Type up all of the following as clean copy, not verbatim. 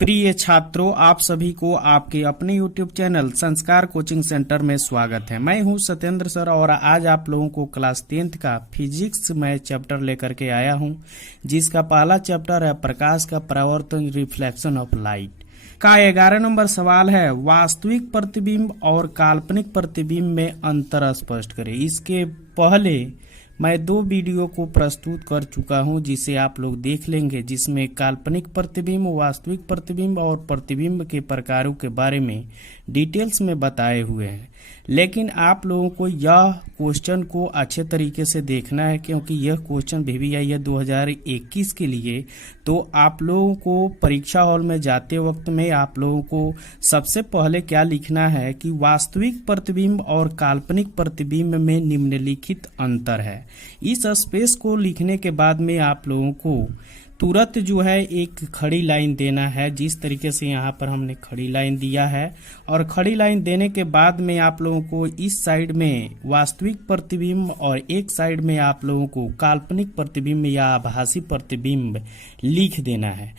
प्रिय छात्रों, आप सभी को आपके अपने YouTube चैनल संस्कार कोचिंग सेंटर में स्वागत है। मैं हूं सत्येंद्र सर और आज आप लोगों को क्लास 10th का फिजिक्स में चैप्टर लेकर के आया हूं, जिसका पहला चैप्टर है प्रकाश का परावर्तन, रिफ्लेक्शन ऑफ लाइट का 11 नंबर सवाल है। वास्तविक प्रतिबिंब और काल्पनिक प्रतिबिंब में अंतर स्पष्ट करें। इसके पहले मैं 2 वीडियो को प्रस्तुत कर चुका हूं, जिसे आप लोग देख लेंगे, जिसमें काल्पनिक प्रतिबिंब, वास्तविक प्रतिबिंब और प्रतिबिंब के प्रकारों के बारे में डिटेल्स में बताए हुए हैं। लेकिन आप लोगों को यह क्वेश्चन को अच्छे तरीके से देखना है, क्योंकि यह क्वेश्चन भी आई है 2021 के लिए। तो आप लोगों को परीक्षा हॉल में जाते वक्त में आप लोगों को सबसे पहले क्या लिखना है कि वास्तविक प्रतिबिंब और काल्पनिक प्रतिबिंब में निम्नलिखित अंतर है। इस स्पेस को लिखने के बाद में आप लोगों को तुरंत जो है एक खड़ी लाइन देना है, जिस तरीके से यहाँ पर हमने खड़ी लाइन दिया है। और खड़ी लाइन देने के बाद में आप लोगों को इस साइड में वास्तविक प्रतिबिंब और एक साइड में आप लोगों को काल्पनिक प्रतिबिंब या आभासी प्रतिबिंब लिख देना है।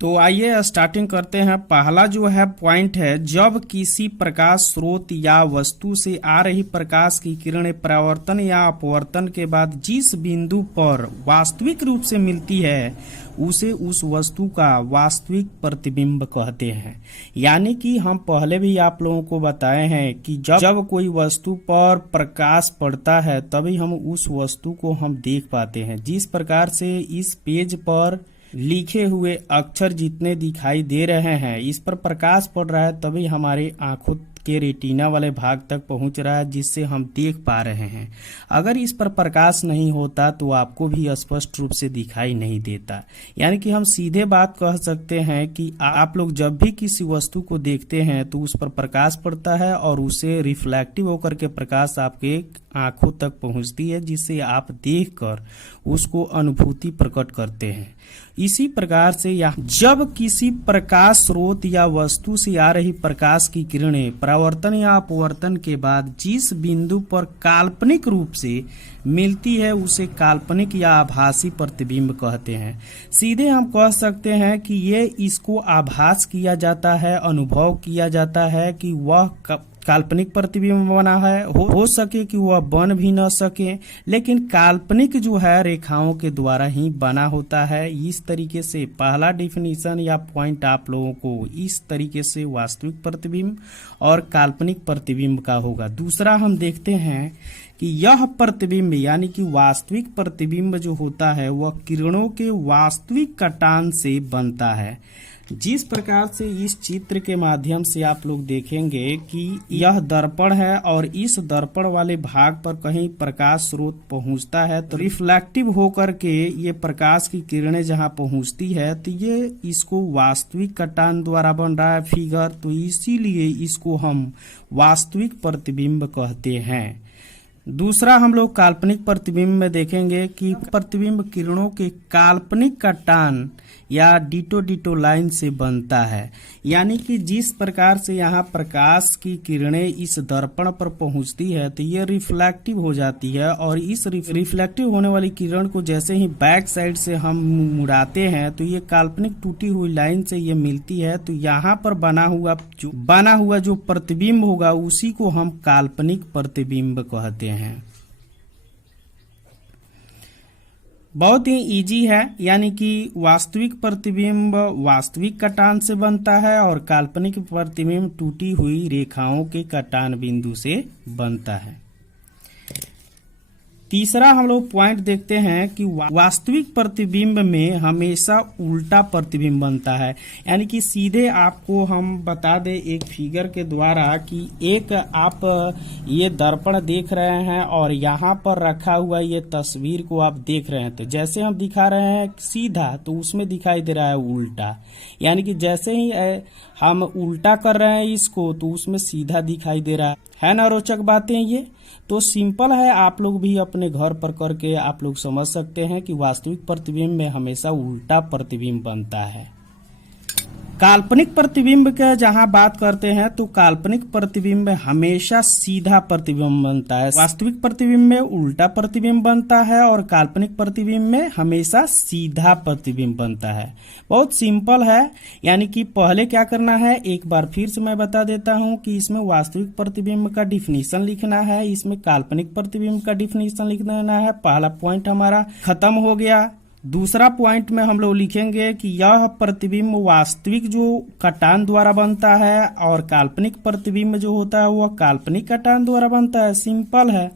तो आइए स्टार्टिंग करते हैं। पहला जो है पॉइंट है, जब किसी प्रकाश स्रोत या वस्तु से आ रही प्रकाश की किरणें परावर्तन या अपवर्तन के बाद जिस बिंदु पर वास्तविक रूप से मिलती है, उसे उस वस्तु का वास्तविक प्रतिबिंब कहते हैं। यानी कि हम पहले भी आप लोगों को बताए हैं कि जब कोई वस्तु पर प्रकाश पड़ता है तभी हम उस वस्तु को हम देख पाते हैं। जिस प्रकार से इस पेज पर लिखे हुए अक्षर जितने दिखाई दे रहे हैं, इस पर प्रकाश पड़ रहा है तभी हमारे आंखों के रेटिना वाले भाग तक पहुंच रहा है, जिससे हम देख पा रहे हैं। अगर इस पर प्रकाश नहीं होता तो आपको भी स्पष्ट रूप से दिखाई नहीं देता। यानी कि हम सीधे बात कह सकते हैं कि आप लोग जब भी किसी वस्तु को देखते हैं तो उस पर प्रकाश पड़ता है और उसे रिफ्लेक्टिव होकर के प्रकाश आपके आंखों तक पहुंचती है, जिससे आप देखकर उसको अनुभूति प्रकट करते हैं। इसी प्रकार से यहाँ जब किसी प्रकाश स्रोत या वस्तु से आ रही प्रकाश की किरणें परावर्तन या अपवर्तन के बाद जिस बिंदु पर काल्पनिक रूप से मिलती है, उसे काल्पनिक या आभासी प्रतिबिंब कहते हैं। सीधे हम कह सकते हैं कि ये इसको आभास किया जाता है, अनुभव किया जाता है कि वह काल्पनिक प्रतिबिंब बना है। हो सके कि वह बन भी न सके, लेकिन काल्पनिक जो है रेखाओं के द्वारा ही बना होता है। इस तरीके से पहला डिफिनीशन या पॉइंट आप लोगों को इस तरीके से वास्तविक प्रतिबिंब और काल्पनिक प्रतिबिंब का होगा। दूसरा हम देखते हैं कि यह प्रतिबिंब यानी कि वास्तविक प्रतिबिंब जो होता है वह किरणों के वास्तविक कटान से बनता है। जिस प्रकार से इस चित्र के माध्यम से आप लोग देखेंगे कि यह दर्पण है और इस दर्पण वाले भाग पर कहीं प्रकाश स्रोत पहुंचता है, तो रिफ्लेक्टिव होकर के ये प्रकाश की किरणें जहां पहुंचती है तो ये इसको वास्तविक कटान द्वारा बन रहा है फिगर। तो इसीलिए इसको हम वास्तविक प्रतिबिंब कहते हैं। दूसरा हम लोग काल्पनिक प्रतिबिंब में देखेंगे कि प्रतिबिंब किरणों के काल्पनिक कटान या डिटो लाइन से बनता है। यानी कि जिस प्रकार से यहाँ प्रकाश की किरणें इस दर्पण पर पहुंचती है तो ये रिफ्लेक्टिव हो जाती है, और इस रिफ्लेक्टिव होने वाली किरण को जैसे ही बैक साइड से हम मुड़ाते हैं तो ये काल्पनिक टूटी हुई लाइन से ये मिलती है। तो यहाँ पर बना हुआ जो प्रतिबिंब होगा उसी को हम काल्पनिक प्रतिबिंब कहते हैं। बहुत ही इजी है, यानी कि वास्तविक प्रतिबिंब वास्तविक कटान से बनता है और काल्पनिक प्रतिबिंब टूटी हुई रेखाओं के कटान बिंदु से बनता है। तीसरा हम लोग पॉइंट देखते हैं कि वास्तविक प्रतिबिंब में हमेशा उल्टा प्रतिबिंब बनता है। यानी कि सीधे आपको हम बता दें एक फिगर के द्वारा कि एक आप ये दर्पण देख रहे हैं और यहाँ पर रखा हुआ ये तस्वीर को आप देख रहे हैं, तो जैसे हम दिखा रहे हैं सीधा तो उसमें दिखाई दे रहा है उल्टा। यानी कि जैसे ही हम उल्टा कर रहे हैं इसको तो उसमें सीधा दिखाई दे रहा है ना। रोचक बातें ये तो सिंपल है, आप लोग भी अपने घर पर करके आप लोग समझ सकते हैं कि वास्तविक प्रतिबिंब में हमेशा उल्टा प्रतिबिंब बनता है। काल्पनिक प्रतिबिंब का जहां बात करते हैं तो काल्पनिक प्रतिबिंब हमेशा सीधा प्रतिबिंब बनता है, वास्तविक प्रतिबिंब में उल्टा प्रतिबिंब बनता है और काल्पनिक प्रतिबिंब में हमेशा सीधा प्रतिबिंब बनता है। बहुत सिंपल है, यानी कि पहले क्या करना है, एक बार फिर से मैं बता देता हूं कि इसमें वास्तविक प्रतिबिंब का डिफिनीशन लिखना है, इसमें काल्पनिक प्रतिबिंब का डिफिनीशन लिखना है। पहला पॉइंट हमारा खत्म हो गया। दूसरा पॉइंट में हम लोग लिखेंगे कि यह प्रतिबिंब वास्तविक जो कटान द्वारा बनता है और काल्पनिक प्रतिबिंब जो होता है वह काल्पनिक कटान द्वारा बनता है। सिंपल है।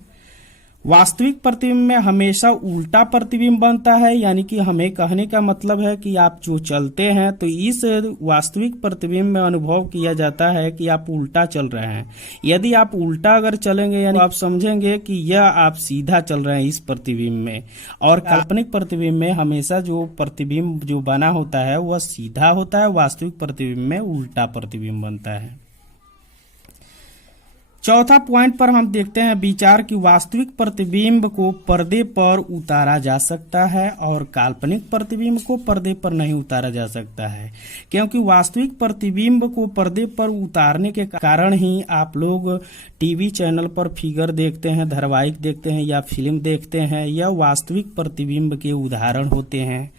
वास्तविक प्रतिबिंब में हमेशा उल्टा प्रतिबिंब बनता है, यानी कि हमें कहने का मतलब है कि आप जो चलते हैं तो इस वास्तविक प्रतिबिंब में अनुभव किया जाता है कि आप उल्टा चल रहे हैं। यदि आप उल्टा अगर चलेंगे यानी आप समझेंगे कि यह आप सीधा चल रहे हैं इस प्रतिबिंब में। और काल्पनिक प्रतिबिंब में हमेशा जो प्रतिबिंब जो बना होता है वह सीधा होता है, वास्तविक प्रतिबिंब में उल्टा प्रतिबिंब बनता है। चौथा पॉइंट पर हम देखते हैं विचार कि वास्तविक प्रतिबिंब को पर्दे पर उतारा जा सकता है और काल्पनिक प्रतिबिंब को पर्दे पर नहीं उतारा जा सकता है, क्योंकि वास्तविक प्रतिबिंब को पर्दे पर उतारने के कारण ही आप लोग टीवी चैनल पर फिगर देखते हैं, धारावाहिक देखते हैं या फिल्म देखते हैं। यह वास्तविक प्रतिबिंब के उदाहरण होते हैं।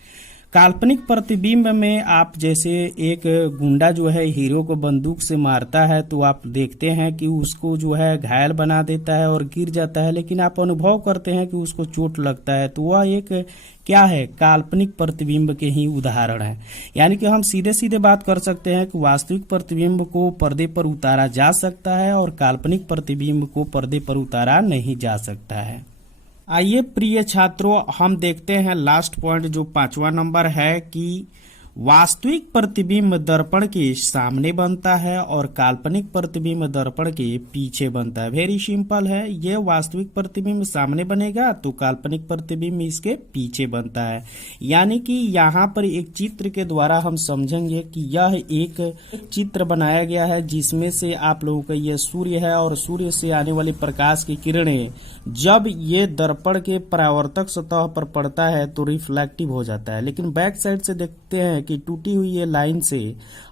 काल्पनिक प्रतिबिंब में आप जैसे एक गुंडा जो है हीरो को बंदूक से मारता है तो आप देखते हैं कि उसको जो है घायल बना देता है और गिर जाता है, लेकिन आप अनुभव करते हैं कि उसको चोट लगता है, तो वह एक क्या है, काल्पनिक प्रतिबिंब के ही उदाहरण है। यानी कि हम सीधे सीधे बात कर सकते हैं कि वास्तविक प्रतिबिंब को पर्दे पर उतारा जा सकता है और काल्पनिक प्रतिबिंब को पर्दे पर उतारा नहीं जा सकता है। आइए प्रिय छात्रों, हम देखते हैं लास्ट पॉइंट जो 5वां नंबर है कि वास्तविक प्रतिबिंब दर्पण के सामने बनता है और काल्पनिक प्रतिबिंब दर्पण के पीछे बनता है। वेरी सिंपल है, ये वास्तविक प्रतिबिंब सामने बनेगा तो काल्पनिक प्रतिबिंब इसके पीछे बनता है। यानी कि यहाँ पर एक चित्र के द्वारा हम समझेंगे कि यह एक चित्र बनाया गया है जिसमें से आप लोगों का ये सूर्य है और सूर्य से आने वाली प्रकाश की किरणें जब ये दर्पण के परावर्तक सतह पर पड़ता है तो रिफ्लेक्टिव हो जाता है। लेकिन बैक साइड से देखते हैं कि टूटी हुई ये लाइन से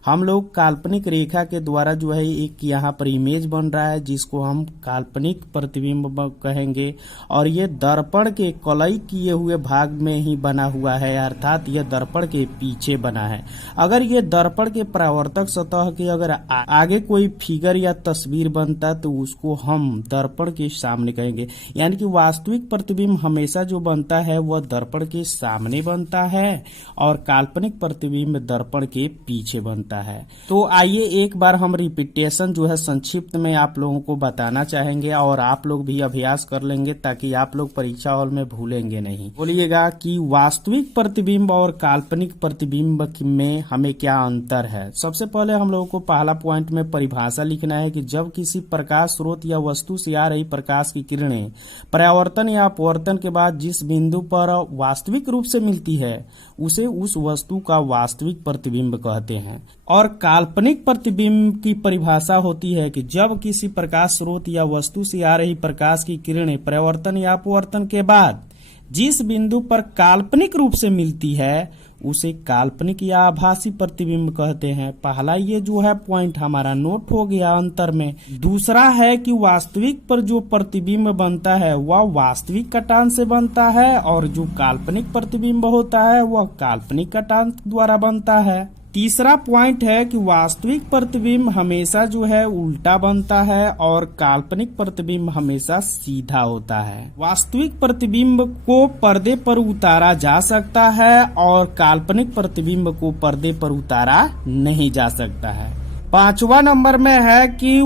हम लोग काल्पनिक रेखा के द्वारा जो है एक यहाँ पर इमेज बन रहा है जिसको हम काल्पनिक प्रतिबिंब कहेंगे। और ये दर्पण के कलई किए हुए भाग में ही बना हुआ है, अर्थात यह दर्पण के पीछे बना है। अगर ये दर्पण के परावर्तक सतह के अगर आगे कोई फिगर या तस्वीर बनता तो उसको हम दर्पण के सामने कहेंगे। यानी कि वास्तविक प्रतिबिंब हमेशा जो बनता है वह दर्पण के सामने बनता है और काल्पनिक प्रतिबिंब दर्पण के पीछे बनता है। तो आइए एक बार हम रिपीटेशन जो है संक्षिप्त में आप लोगों को बताना चाहेंगे और आप लोग भी अभ्यास कर लेंगे ताकि आप लोग परीक्षा हॉल में भूलेंगे नहीं। बोलिएगा कि वास्तविक प्रतिबिंब और काल्पनिक प्रतिबिंब में हमें क्या अंतर है। सबसे पहले हम लोगों को पहला पॉइंट में परिभाषा लिखना है कि जब किसी प्रकाश स्रोत या वस्तु से आ रही प्रकाश की किरणें परावर्तन या अपवर्तन के बाद जिस बिंदु पर वास्तविक रूप से मिलती है उसे उस वस्तु का वास्तविक प्रतिबिंब कहते हैं। और काल्पनिक प्रतिबिंब की परिभाषा होती है कि जब किसी प्रकाश स्रोत या वस्तु से आ रही प्रकाश की किरणें परावर्तन या अपवर्तन के बाद जिस बिंदु पर काल्पनिक रूप से मिलती है उसे काल्पनिक या आभासी प्रतिबिंब कहते हैं। पहला ये जो है पॉइंट हमारा नोट हो गया अंतर में। दूसरा है कि वास्तविक पर जो प्रतिबिंब बनता है वह वास्तविक कटान से बनता है और जो काल्पनिक प्रतिबिंब होता है वह काल्पनिक कटान द्वारा बनता है। तीसरा पॉइंट है कि वास्तविक प्रतिबिंब हमेशा जो है उल्टा बनता है और काल्पनिक प्रतिबिंब हमेशा सीधा होता है। वास्तविक प्रतिबिंब को पर्दे पर उतारा जा सकता है और काल्पनिक प्रतिबिंब को पर्दे पर उतारा नहीं जा सकता है। 5वां नंबर में है कि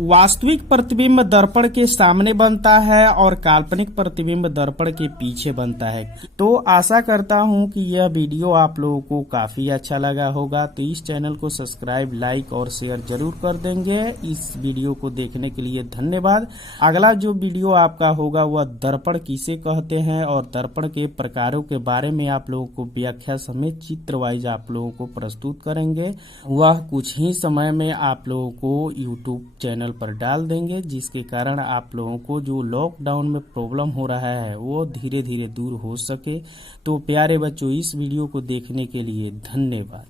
वास्तविक प्रतिबिंब दर्पण के सामने बनता है और काल्पनिक प्रतिबिंब दर्पण के पीछे बनता है। तो आशा करता हूं कि यह वीडियो आप लोगों को काफी अच्छा लगा होगा। तो इस चैनल को सब्सक्राइब, लाइक और शेयर जरूर कर देंगे। इस वीडियो को देखने के लिए धन्यवाद। अगला जो वीडियो आपका होगा वह दर्पण किसे कहते हैं और दर्पण के प्रकारों के बारे में आप लोगों को व्याख्या समेत चित्र वाइज आप लोगों को प्रस्तुत करेंगे। वह कुछ ही समय में आप लोगों को यूट्यूब चैनल पर डाल देंगे, जिसके कारण आप लोगों को जो लॉकडाउन में प्रॉब्लम हो रहा है वो धीरे धीरे दूर हो सके। तो प्यारे बच्चों, इस वीडियो को देखने के लिए धन्यवाद।